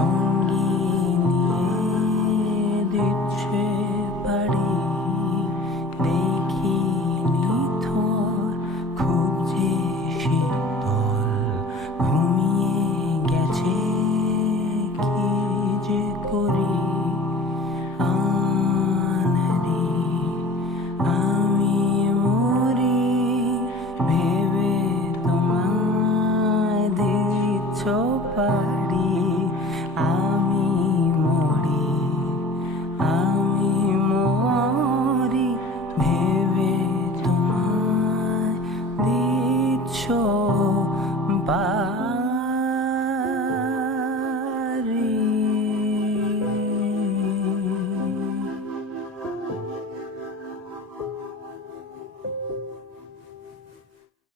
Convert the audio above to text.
সঙ্গী নিয়ে দিচ্ছে পাড়ি, দেখিনি তোর খুব যে শীতল ঘুমিয়ে গেছে কি যে করি আনারি আমি মরি ভেবে তোমায় দিচ্ছ পাড়ি আমি মরি ভেবে তোমায় দিচ্ছ পাড়ি।